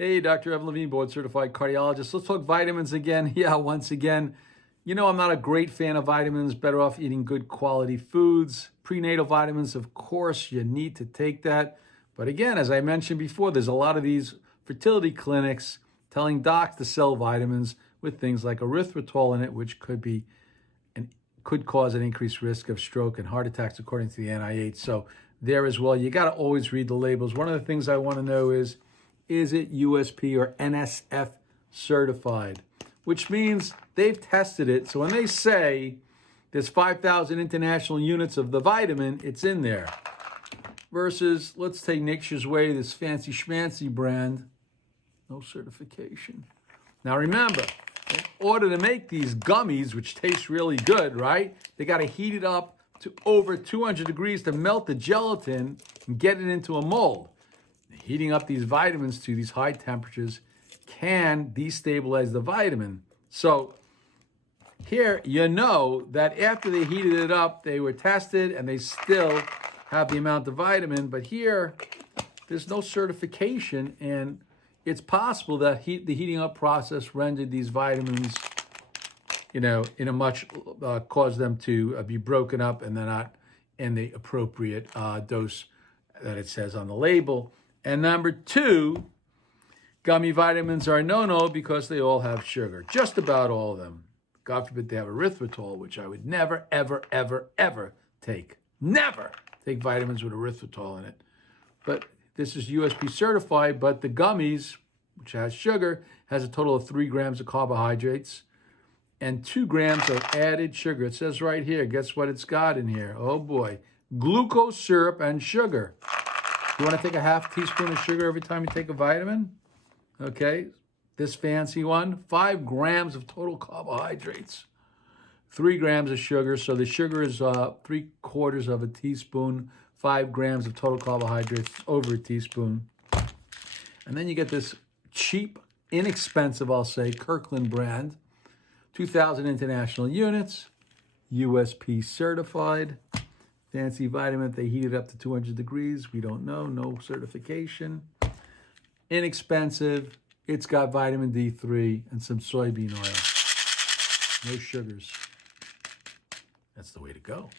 Hey, Dr. EvanLevine, board certified cardiologist. Let's talk vitamins again. Yeah, once again, I'm not a great fan of vitamins. Better off eating good quality foods. Prenatal vitamins, of course, you need to take that. But again, as I mentioned before, there's a lot of these fertility clinics telling docs to sell vitamins with things like erythritol in it, which could cause an increased risk of stroke and heart attacks, according to the NIH. So there as well, you got to always read the labels. One of the things I want to know is it USP or NSF certified? Which means they've tested it. So when they say there's 5,000 international units of the vitamin, it's in there. Versus, let's take Nature's Way, this fancy schmancy brand, no certification. Now remember, in order to make these gummies, which taste really good, right? They got to heat it up to over 200 degrees to melt the gelatin and get it into a mold. Heating up these vitamins to these high temperatures can destabilize the vitamin. So here, that after they heated it up, they were tested and they still have the amount of vitamin. But here, there's no certification, and it's possible that the heating up process rendered these vitamins, in a much, caused them to be broken up and they're not in the appropriate dose that it says on the label. And number two, gummy vitamins are no-no because they all have sugar. Just about all of them. God forbid they have erythritol, which I would never, ever, ever, ever take. Never take vitamins with erythritol in it. But this is USP certified, but the gummies, which has sugar, has a total of 3 grams of carbohydrates and 2 grams of added sugar. It says right here, guess what it's got in here? Oh boy, glucose syrup and sugar. You want to take a half teaspoon of sugar every time you take a vitamin? Okay, this fancy one, 5 grams of total carbohydrates, 3 grams of sugar. So the sugar is 3/4 of a teaspoon, 5 grams of total carbohydrates, over a teaspoon. And then you get this cheap, inexpensive, I'll say, Kirkland brand, 2,000 international units, USP certified. Fancy vitamin, they heat it up to 200 degrees. We don't know, no certification. Inexpensive. It's got vitamin D3 and some soybean oil. No sugars. That's the way to go.